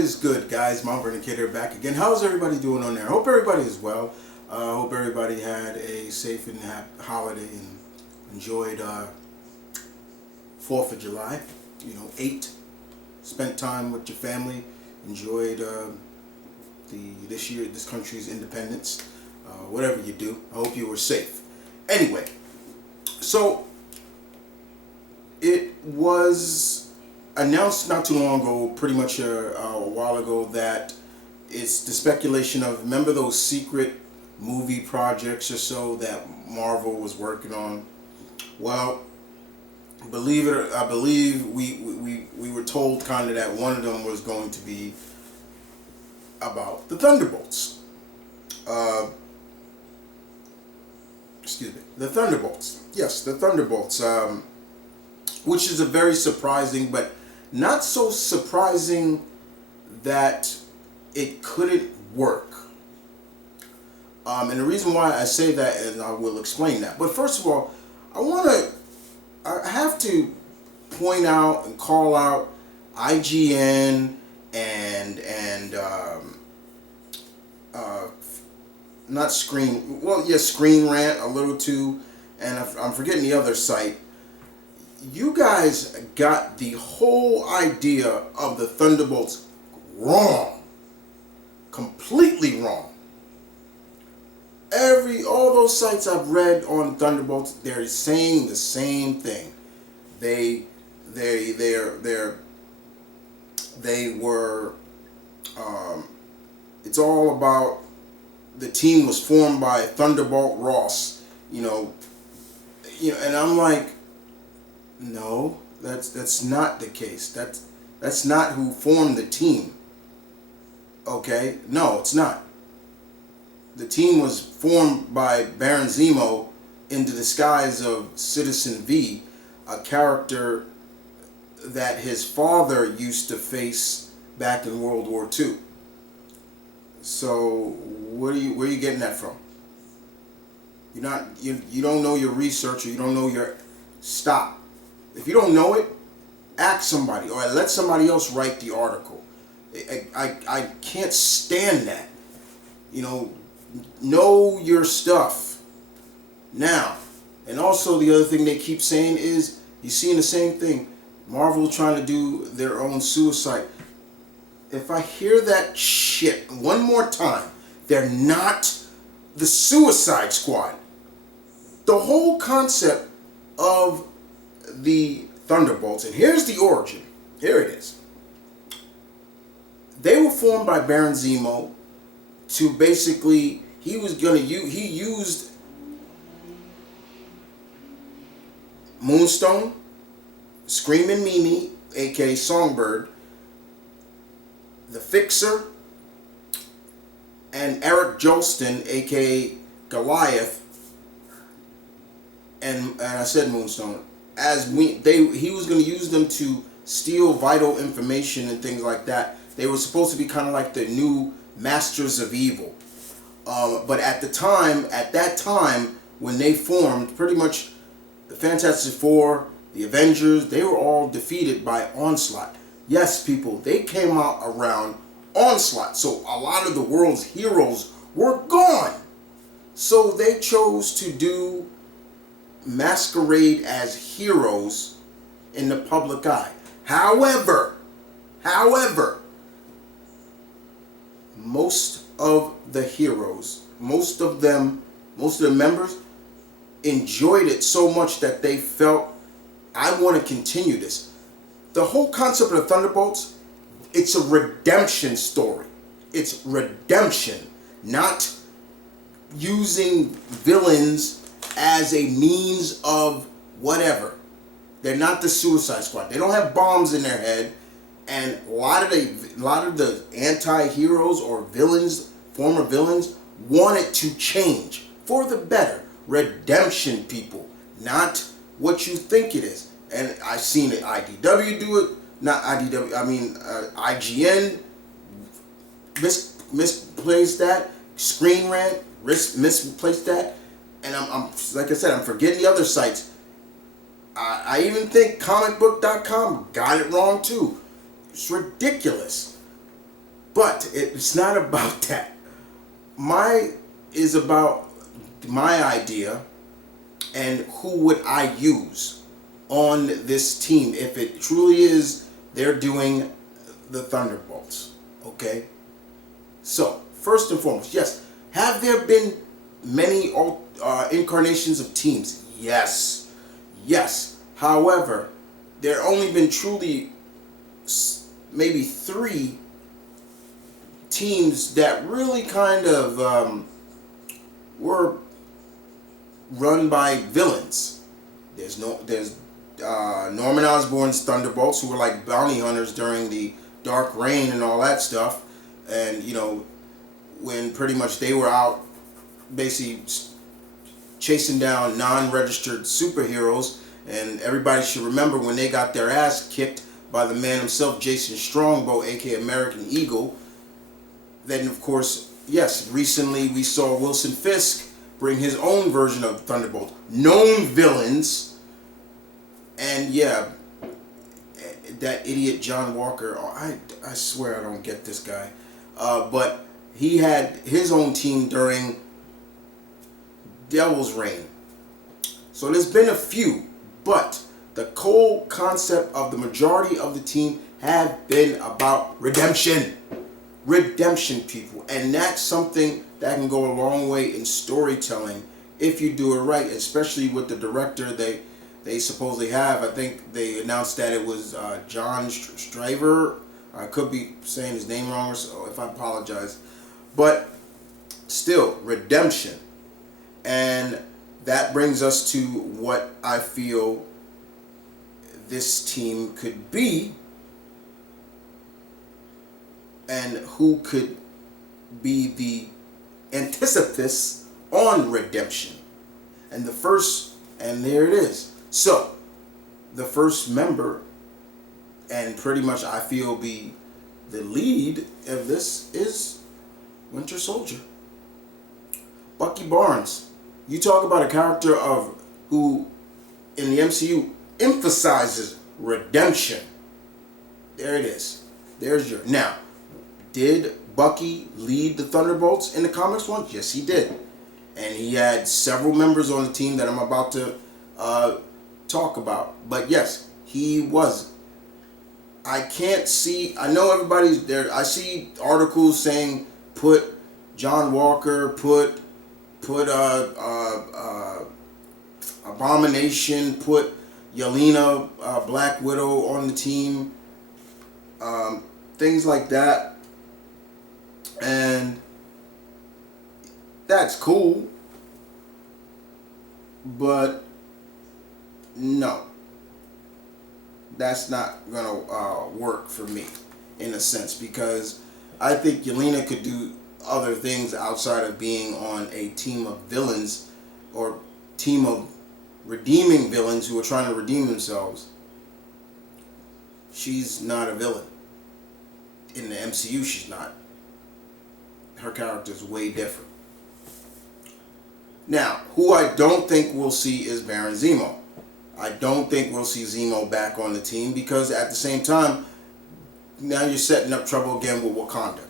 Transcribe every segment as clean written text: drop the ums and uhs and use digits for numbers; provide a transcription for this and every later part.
is good, guys? Mount Vernon Kid here, back again. How's everybody doing on there? I hope everybody is well. Hope everybody had a safe and happy holiday and enjoyed 4th of July. You know, spent time with your family, enjoyed this country's independence. Whatever you do, I hope you were safe. Anyway, so it was announced not too long ago, pretty much a while ago, that it's the speculation of, remember those secret movie projects or so that Marvel was working on? Well, I believe we were told kind of that one of them was going to be about the Thunderbolts. The Thunderbolts. Yes, the Thunderbolts. Which is a very surprising, but not so surprising that it couldn't work. And the reason why I say that, and I will explain that. But first of all, I have to point out and call out IGN and Screen Rant a little too, and I'm forgetting the other site. You guys got the whole idea of the Thunderbolts wrong. Completely wrong. All those sites I've read on Thunderbolts, they're saying the same thing. They were it's all about the team was formed by Thunderbolt Ross, you know, and I'm like, no, that's not the case. That's not who formed the team. Okay? No, it's not. The team was formed by Baron Zemo in the disguise of Citizen V, a character that his father used to face back in World War II. So where are you getting that from? You don't know your research, or you don't know your stop. If you don't know it, ask somebody or let somebody else write the article. I can't stand that. Know your stuff. Now, and also the other thing they keep saying is, you're seeing the same thing. Marvel trying to do their own suicide. If I hear that shit one more time, they're not the Suicide Squad. The whole concept of the Thunderbolts, and here's the origin. Here it is. They were formed by Baron Zemo to basically, he used Moonstone, Screaming Mimi, aka Songbird, the Fixer, and Eric Jolston, aka Goliath, and I said Moonstone, he was going to use them to steal vital information and things like that. They were supposed to be kind of like the new Masters of Evil. But at that time, when they formed, pretty much the Fantastic Four, the Avengers, they were all defeated by Onslaught. Yes, people, they came out around Onslaught. So a lot of the world's heroes were gone. So they chose to do masquerade as heroes in the public eye. However, most of the heroes, most of the members enjoyed it so much that they felt, I want to continue this. The whole concept of the Thunderbolts, it's a redemption story. It's redemption, not using villains as a means of whatever. They're not the Suicide Squad. They don't have bombs in their head, and a lot of the anti-heroes or villains, former villains, wanted to change for the better. Redemption, people, not what you think it is. And I've seen it. IDW do it. Not IDW. I mean IGN misplaced that. Screen Rant misplaced that. And I'm like I said, I'm forgetting the other sites. I even think comicbook.com got it wrong too. It's ridiculous. But it's not about that. My is about my idea and who would I use on this team if it truly is they're doing the Thunderbolts. Okay? So, first and foremost, yes. Have there been many incarnations of teams? Yes. Yes. However, there only been truly maybe 3 teams that really kind of were run by villains. There's Norman Osborn's Thunderbolts, who were like bounty hunters during the Dark Reign and all that stuff, and you know, when pretty much they were out basically chasing down non-registered superheroes. And everybody should remember when they got their ass kicked by the man himself, Jason Strongbow, aka American Eagle. Then of course, yes, recently we saw Wilson Fisk bring his own version of Thunderbolt. Known villains. And yeah, that idiot John Walker, I swear I don't get this guy. But he had his own team during Devil's Reign. So there's been a few, but the core concept of the majority of the team have been about redemption. Redemption, people. And that's something that can go a long way in storytelling if you do it right, especially with the director they supposedly have. I think they announced that it was John Straver. I could be saying his name wrong, so if I apologize. But still, redemption. And that brings us to what I feel this team could be and who could be the antithesis on redemption. And there it is. So, the first member, and pretty much I feel be the lead of this, is Winter Soldier. Bucky Barnes. You talk about a character who in the MCU emphasizes redemption. There it is. There's your... Now, did Bucky lead the Thunderbolts in the comics one? Yes, he did. And he had several members on the team that I'm about to talk about. But yes, he was. I can't see... I know everybody's there. I see articles saying put John Walker, put Abomination, put Yelena, Black Widow on the team, things like that, and that's cool, but no, that's not gonna work for me in a sense, because I think Yelena could do other things outside of being on a team of villains or team of redeeming villains who are trying to redeem themselves. She's not a villain. In the MCU, she's not. Her character's way different. Now, who I don't think we'll see is Baron Zemo. I don't think we'll see Zemo back on the team, because at the same time, now you're setting up trouble again with Wakanda.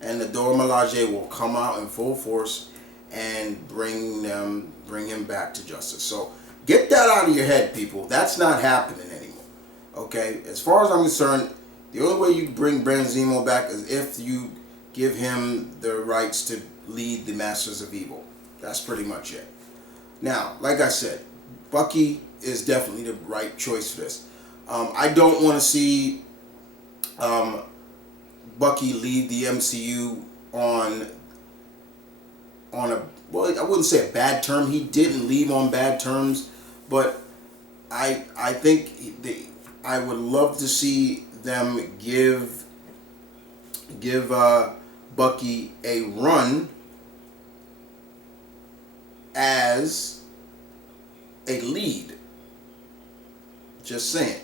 And the Dora Milaje will come out in full force and bring him back to justice. So get that out of your head, people. That's not happening anymore. Okay? As far as I'm concerned, the only way you bring Baron Zemo back is if you give him the rights to lead the Masters of Evil. That's pretty much it. Now, like I said, Bucky is definitely the right choice for this. I don't want to see Bucky lead the MCU on a, well, I wouldn't say a bad term. He didn't leave on bad terms, but I think I would love to see them give Bucky a run as a lead. Just saying,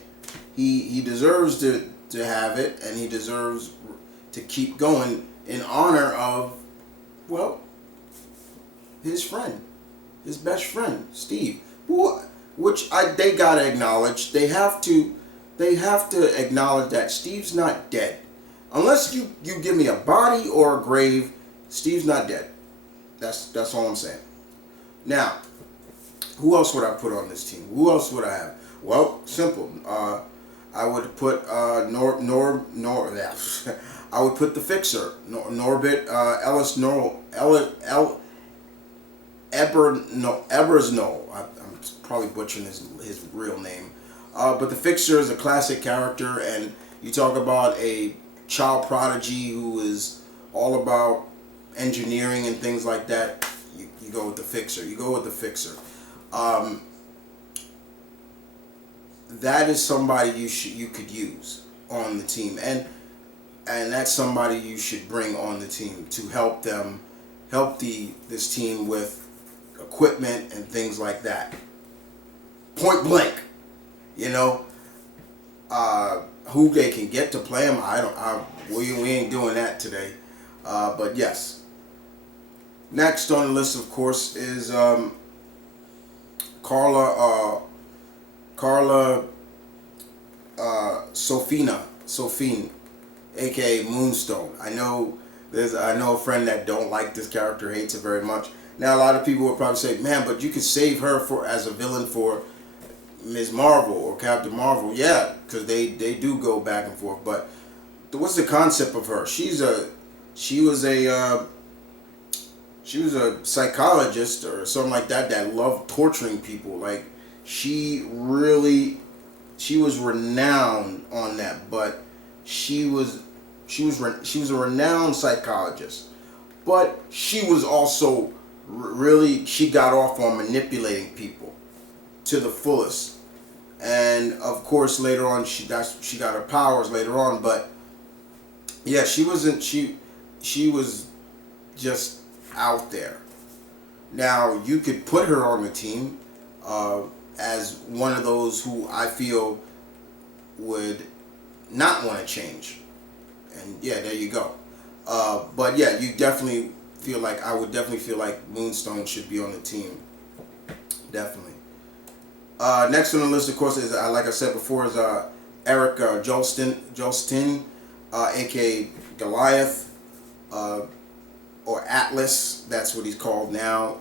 he deserves to have it, and he deserves to keep going in honor of, well, his friend, his best friend, Steve, which they gotta acknowledge. They have to acknowledge that Steve's not dead. Unless you give me a body or a grave, Steve's not dead. That's all I'm saying. Now, who else would I put on this team? Who else would I have? Well, simple. I would put I would put the Fixer, Norbit, Ebersno. I'm probably butchering his real name. But the Fixer is a classic character, and you talk about a child prodigy who is all about engineering and things like that. You go with the Fixer. You go with the Fixer. That is somebody you could use on the team, and that's somebody you should bring on the team to help this team with equipment and things like that. Point blank, you know, who they can get to play him. We ain't doing that today, but yes. Next on the list, of course, is Carla Sophine, aka Moonstone. I know a friend that don't like this character, hates it very much. Now a lot of people would probably say, man, but you could save her as a villain for Ms. Marvel or Captain Marvel. Yeah, because they do go back and forth. But what's the concept of her? She was a psychologist or something like that loved torturing people. Like she was renowned on that, but she was a renowned psychologist, but she was also she got off on manipulating people to the fullest. And of course later on she got her powers later on, but yeah, she was just out there. Now you could put her on the team as one of those who I feel would not want to change, and yeah, there you go. But yeah, I would definitely feel like Moonstone should be on the team. Definitely. Next on the list, of course, is like I said before, is Eric Jolstin, aka Goliath, or Atlas. That's what he's called now.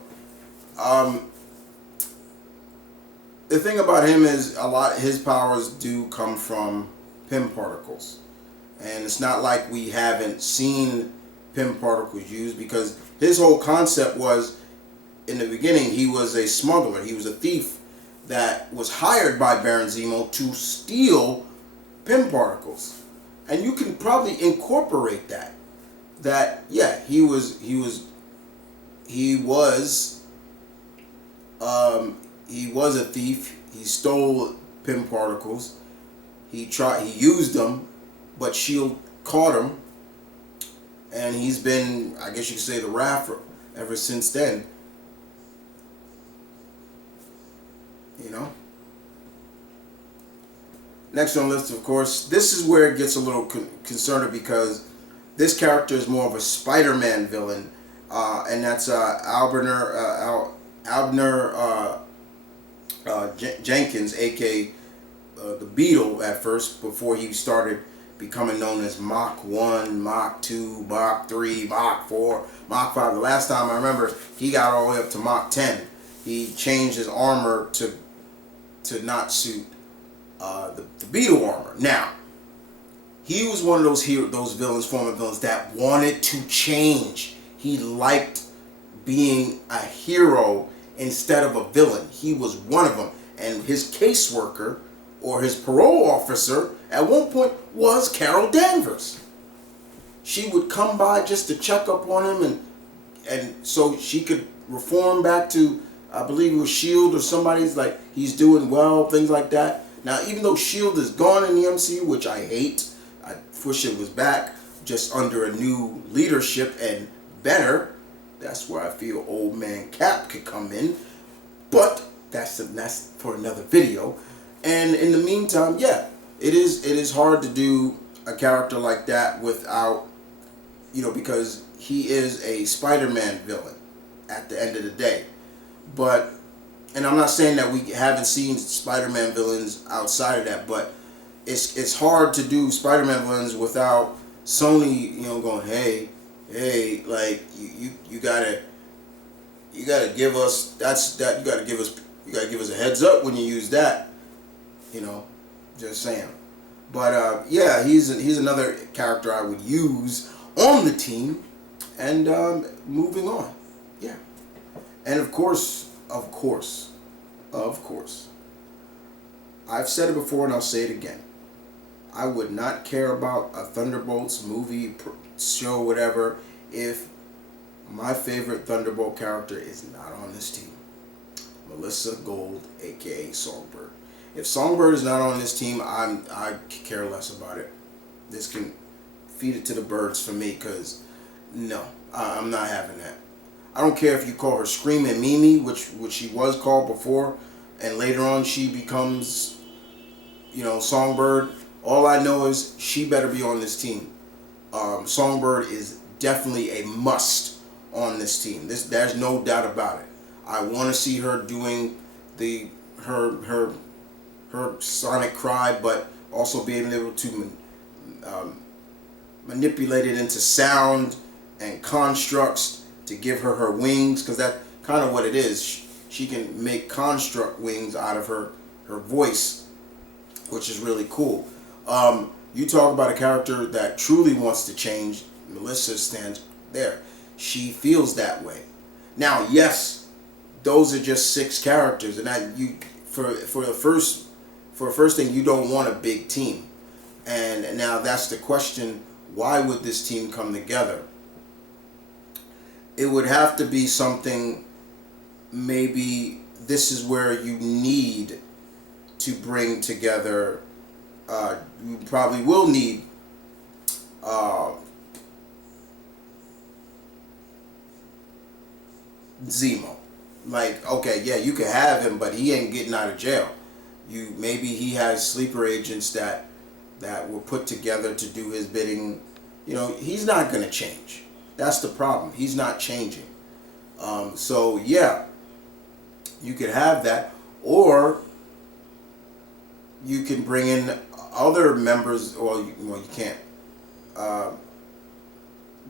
The thing about him is his powers do come from Pym particles, and it's not like we haven't seen Pym particles used, because his whole concept was, in the beginning, he was a smuggler. He was a thief that was hired by Baron Zemo to steal Pym particles, and you can probably incorporate that. Yeah, he was a thief. He stole Pym particles. He used them, but S.H.I.E.L.D. caught him, and he's been, I guess you could say, the raffer ever since then. You know? Next on the list, of course, this is where it gets a little concerning, because this character is more of a Spider-Man villain, and that's Abner Jenkins, aka the Beetle at first, before he started becoming known as Mach 1, Mach 2, Mach 3, Mach 4, Mach 5. The last time I remember, he got all the way up to Mach 10. He changed his armor to not suit the Beetle armor. Now, he was one of those former villains that wanted to change. He liked being a hero instead of a villain. He was one of them. And his caseworker, or his parole officer, at one point was Carol Danvers. She would come by just to check up on him, and so she could reform back to, I believe it was S.H.I.E.L.D. or somebody's, like, he's doing well, things like that. Now, even though S.H.I.E.L.D. is gone in the MCU, which I hate, I wish it was back just under a new leadership and better. That's where I feel Old Man Cap could come in, but that's for another video. And in the meantime, yeah, it is hard to do a character like that without, because he is a Spider-Man villain at the end of the day. But, and I'm not saying that we haven't seen Spider-Man villains outside of that, but it's hard to do Spider-Man villains without Sony, going, hey, like you gotta give us you gotta give us a heads up when you use that, you know, just saying. But yeah, he's another character I would use on the team, and moving on, yeah, and of course, I've said it before and I'll say it again. I would not care about a Thunderbolts movie, show, whatever, if my favorite Thunderbolt character is not on this team. Melissa Gold, aka Songbird. If Songbird is not on this team, I care less about it. This can feed it to the birds for me, because no, I'm not having that. I don't care if you call her Screaming Mimi, which she was called before, and later on she becomes, Songbird. All I know is she better be on this team. Songbird is definitely a must on this team. There's no doubt about it. I want to see her doing her sonic cry, but also being able to manipulate it into sound and constructs to give her wings, because that's kind of what it is. She can make construct wings out of her voice, which is really cool. You talk about a character that truly wants to change. Melissa stands there. She feels that way. Now, yes, those are just 6 characters, and that for the first thing, you don't want a big team. And now that's the question: why would this team come together? It would have to be something. Maybe this is where you need to bring together. You probably will need Zemo. Like, okay, yeah, you could have him, but he ain't getting out of jail. Maybe he has sleeper agents that were put together to do his bidding. He's not gonna change. That's the problem. He's not changing. So yeah, you could have that, or you can bring in other members. Well, you can't.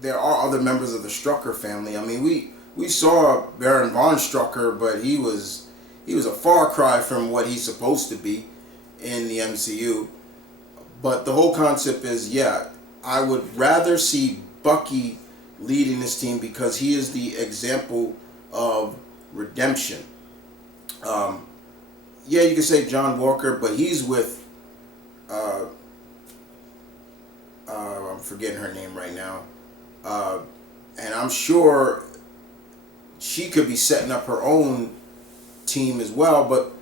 There are other members of the Strucker family. I mean, we saw Baron von Strucker, but he was a far cry from what he's supposed to be in the MCU. But the whole concept is, yeah, I would rather see Bucky leading this team, because he is the example of redemption. Yeah, you can say John Walker, but he's with I'm forgetting her name right now, and I'm sure she could be setting up her own team as well. But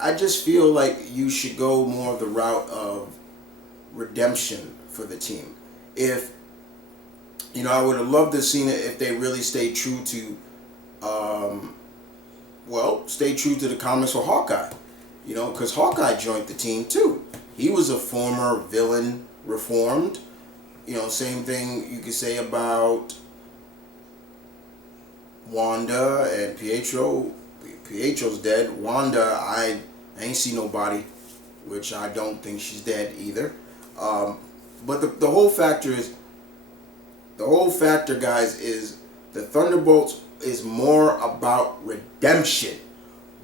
I just feel like you should go more the route of redemption for the team. If I would have loved to have seen it if they really stayed true to stay true to the comics with Hawkeye. Because Hawkeye joined the team too. He was a former villain, reformed. Same thing you could say about Wanda and Pietro. Pietro's dead. Wanda, I ain't see nobody, which I don't think she's dead either. But the whole factor, guys, is the Thunderbolts is more about redemption.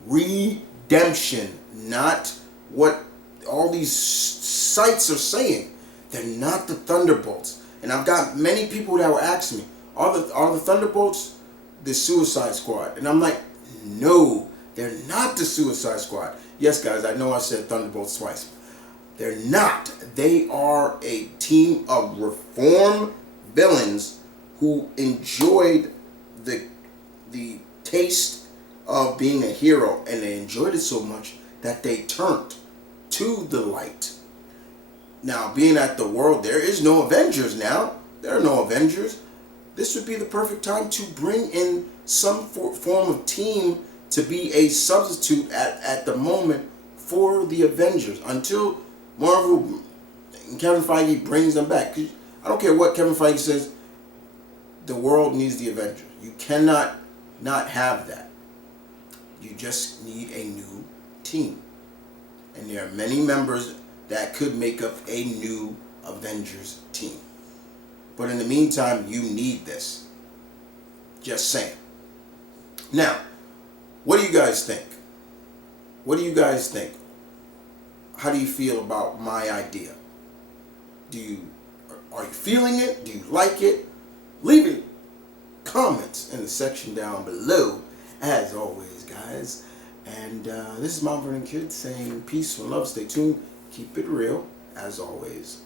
Redemption, not what all these sites are saying. They're not the Thunderbolts. And I've got many people that will ask me, are the Thunderbolts the Suicide Squad? And I'm like, no, they're not the Suicide Squad. Yes, guys, I know I said Thunderbolts twice. They're not. They are a team of reformed villains who enjoyed the taste of being a hero, and they enjoyed it so much that they turned to the light. Now, being at the world, there is no Avengers now. There are no Avengers. This would be the perfect time to bring in some form of team to be a substitute at the moment for the Avengers, until Marvel and Kevin Feige brings them back. I don't care what Kevin Feige says, the world needs the Avengers. You cannot not have that. You just need a new team. And there are many members that could make up a new Avengers team. But in the meantime, you need this. Just saying. Now, what do you guys think? What do you guys think? How do you feel about my idea? Are you feeling it? Do you like it? Leave it comments in the section down below, as always, guys. And this is Mount Vernon Kid saying peace and love. Stay tuned. Keep it real, as always.